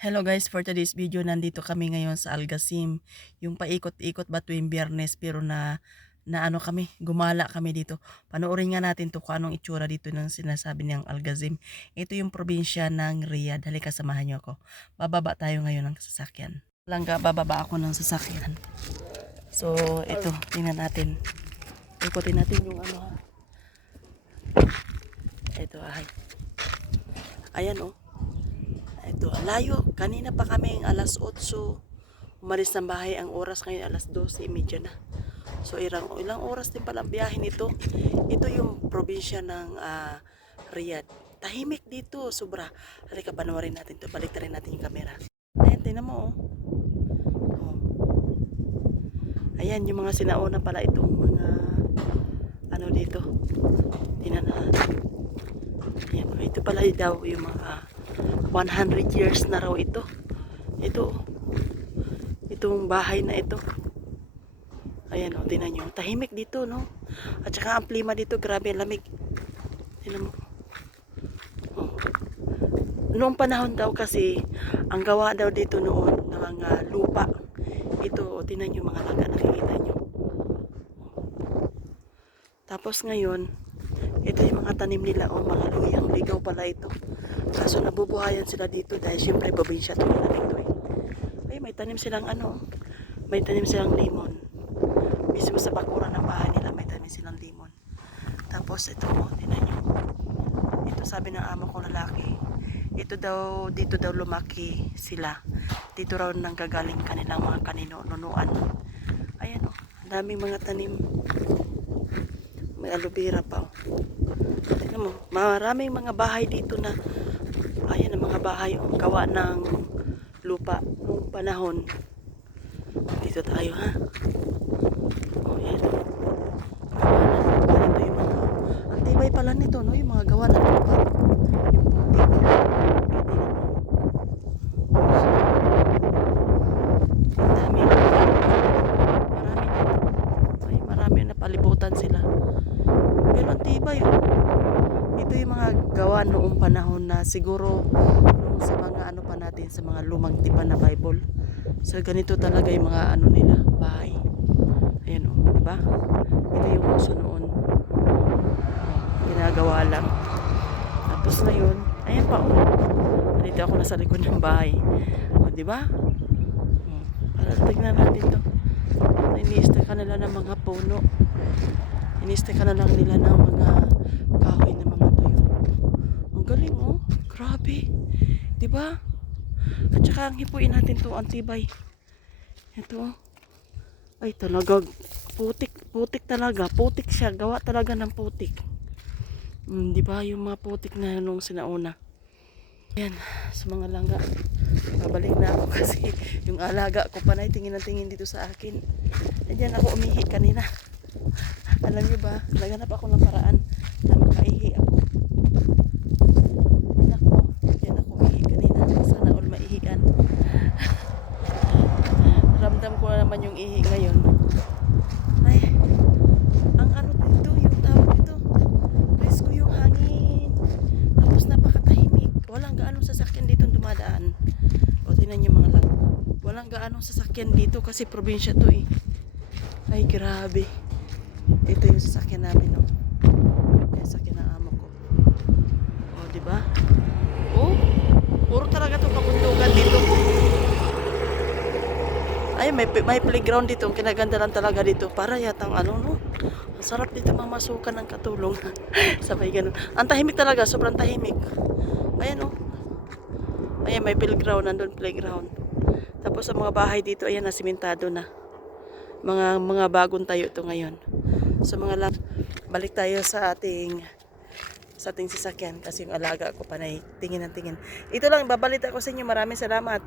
Hello guys, for today's video, nandito kami ngayon sa Algasim. Yung paikot-ikot ba tuwing biyernes pero na na ano kami, gumala kami dito. Panoorin nga natin to kung anong itsura dito ng sinasabi niyang Algazim. Ito yung probinsya ng Riyadh. Halika samahan niyo ako. Bababa tayo ngayon ng sasakyan. Langga, bababa ako ng sasakyan. So, ito, tingnan natin. Ikutin natin yung ano. Ito ay. Ayan oh. Ito, layo. Kanina pa kami alas 8. Umalis ng bahay ang oras ngayon alas 12.30 na. So ilang, ilang oras din pala biyahe nito. Ito yung probinsya ng ah, Riyadh. Tahimik dito, sobra. Halika, panoorin natin to. Balik rin natin yung camera. Ayan, tingnan mo oh. oh. Ayan, yung mga sinauna pala itong mga ano dito. Tingnan na. Ayan, ito pala daw yung mga 100 years na raw ito. Ito. oh. Itong bahay na ito. Ayan o, tinan nyo. Tahimik dito, no? At saka ang klima dito, grabe ang lamig. Tinan mo. Oh. Noong panahon daw kasi, ang gawa daw dito noon ng mga lupa. Ito, o, tinan nyo mga laga, nakikita nyo. Tapos ngayon, ito yung mga tanim nila o mga luyang ligaw pala ito. Kaso nabubuhayan sila dito dahil syempre probinsya to nila dito eh. Ay, may tanim silang ano, may tanim silang limon. Mismo sa bakuran ng bahay nila may tanim silang limon. Tapos ito, oh, tinan nyo. Ito sabi ng amo kong lalaki, ito daw, dito daw lumaki sila. Dito raw nang gagaling kanilang mga kanino, nunuan. Ayan oh, ang daming mga tanim. May aloe vera pa oh. Tingnan mo, maraming mga bahay dito na mga bahay oh, gawa ng lupa noong panahon. Dito tayo ha. Oh, yan. Ito yung mga ang tibay pala nito, no? Yung mga gawa ng lupa. Yung putik. Ang dami. Marami dito. Ay, marami na palibutan sila. Pero ang tibay, oh. Ito yung mga gawa noong panahon na siguro nung sa mga ano pa natin, sa mga lumang tipan na Bible. So ganito talaga yung mga ano nila, bahay. Ayan o, di ba? Ito yung uso noon. Ginagawa lang. Tapos ngayon, ayan pa o. Dito ako nasa likod ng bahay. O, di ba? Hmm. Para tignan natin to. Iniista ka nila ng mga puno. Iniista ka na lang nila ng mga kahoy na mga tuyo. Ang galing oh. Grabe. 'Di ba? At saka ang hipuin natin to antibay. Ito. oh. Ay talaga putik, putik talaga. Putik siya. Gawa talaga ng putik. Mm, 'Di ba yung mga putik na nung sinauna. Yan, sa mga langga. Babalik na ako kasi yung alaga ko panay tingin ng tingin dito sa akin. Diyan ako umihi kanina. Alam niyo ba, naganap ako ng paraan na makaihi ako. Yan ako, yan ako umihi kanina. Sana all maihian. Ramdam ko na naman yung ihi ngayon. Ay, ang ano dito, yung yung hangin. Tapos napakatahimik. Walang gaanong sasakyan dito dumadaan. O tinan niyo mga lang. Walang gaanong sasakyan dito kasi probinsya to eh. Ay, grabe. Ito yung sasakyan namin, oh. Yung sasakyan ng amo ko. Oh, di ba? Oh, puro talaga to kabundukan dito. Ay, may, may playground dito. Ang kinaganda lang talaga dito. Para yatang ano, no? Ang sarap dito mamasukan ng katulong. Sabay ganun. Ang tahimik talaga. Sobrang tahimik. Ayan, oh. Ayan, may playground. Nandun playground. Tapos sa mga bahay dito, ayan, nasimentado na mga mga bagong tayo ito ngayon. So mga lab, balik tayo sa ating sa ating sasakyan kasi yung alaga ko panay tingin ng tingin. Ito lang, babalita ko sa inyo. Maraming salamat.